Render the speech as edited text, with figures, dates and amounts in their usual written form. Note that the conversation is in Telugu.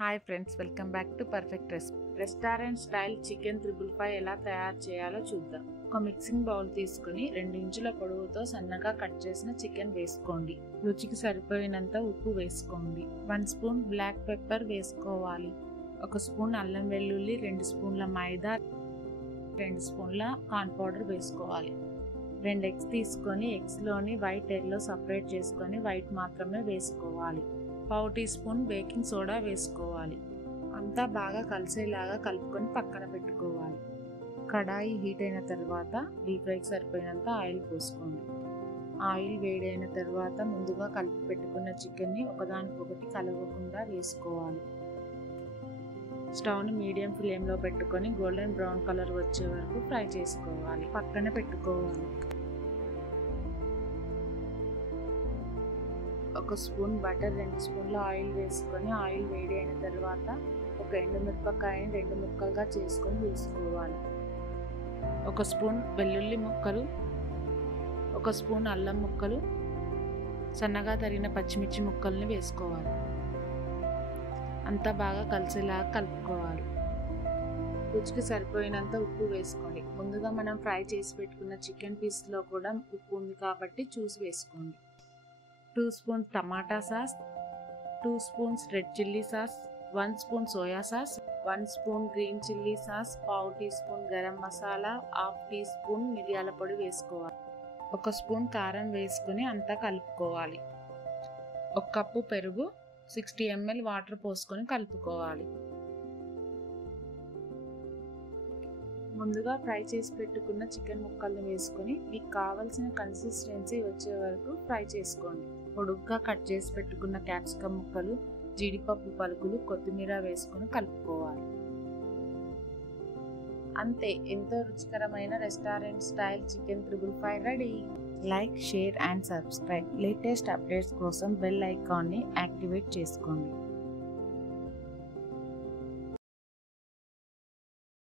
Hi friends, welcome back to perfect recipe. Restaurant style chicken 555 ఎలా తయారు చేయాలో చూద్దాం. ఒక మిక్సింగ్ బౌల్ తీసుకుని 2 ఇంచుల పొడవుతో సన్నగా కట్ చేసిన చికెన్ వేసుకోండి. రుచికి సరిపోయినంత ఉప్పు వేసుకోండి. 1 స్పూన్ బ్లాక్ పెప్పర్ వేసుకోవాలి. 1 స్పూన్ అల్లం వెల్లుల్లి, 2 స్పూన్ల మైదా, 2 స్పూన్ల కార్న్ పౌడర్ వేసుకోవాలి. 2 ఎగ్స్ తీసుకొని ఎగ్స్లోని వైట్ ఎల్లో సపరేట్ చేసుకొని వైట్ మాత్రమే వేసుకోవాలి. 1/2 టీ స్పూన్ బేకింగ్ సోడా వేసుకోవాలి. అంతా బాగా కలిసేలాగా కలుపుకొని పక్కన పెట్టుకోవాలి. కడాయి హీట్ అయిన తర్వాత డీప్ ఫ్రైకి సరిపోయినంత ఆయిల్ పోసుకోండి. ఆయిల్ వేడైన తర్వాత ముందుగా కలిపి పెట్టుకున్న చికెన్ని ఒకదానికొకటి కలవకుండా వేసుకోవాలి. స్టవ్ని మీడియం ఫ్లేమ్లో పెట్టుకొని గోల్డెన్ బ్రౌన్ కలర్ వచ్చే వరకు ఫ్రై చేసుకోవాలి. పక్కన పెట్టుకోవాలి. 1 స్పూన్ బటర్, 2 స్పూన్ల ఆయిల్ వేసుకొని ఆయిల్ వేడి అయిన తర్వాత ఒక ఎండుమిరపకాయని 2 ముక్కలుగా చేసుకొని వేసుకోవాలి. 1 స్పూన్ వెల్లుల్లి ముక్కలు, 1 స్పూన్ అల్లం ముక్కలు, సన్నగా తరిగిన పచ్చిమిర్చి ముక్కల్ని వేసుకోవాలి. అంతా బాగా కలిసేలాగా కలుపుకోవాలి. రుచికి సరిపోయినంత ఉప్పు వేసుకోండి. ముందుగా మనం ఫ్రై చేసి పెట్టుకున్న చికెన్ పీస్లో కూడా ఉప్పు ఉంది కాబట్టి చూసి వేసుకోండి. 2 spoons tomato sauce, 2 spoons red chilli sauce, 1 spoon soya sauce, 1 spoon green chilli sauce, 1/2 teaspoon garam masala, 1/2 teaspoon మిరియాల పొడి వేసుకోవాలి. 1 స్పూన్ కారం వేసుకుని అంతా కలుపుకోవాలి. 1 కప్పు పెరుగు, 60 ml వాటర్ పోసుకొని కలుపుకోవాలి. ముందుగా ఫ్రై చేసి పెట్టుకున్న చికెన్ ముక్కల్ని వేసుకొని మీకు కావలసిన కన్సిస్టెన్సీ వచ్చే వరకు ఫ్రై చేసుకోండి. పొడుగ్గా కట్ చేసి పెట్టుకున్న క్యాప్సికమ్ ముక్కలు, జీడిపప్పు పలుకులు, కొత్తిమీర వేసుకొని కలుపుకోవాలి. అంతే, ఎంతో రుచికరమైన restaurant style chicken 555 ready. Like, share and subscribe. Latest updates కోసం బెల్ ఐకాన్ని యాక్టివేట్ చేసుకోండి.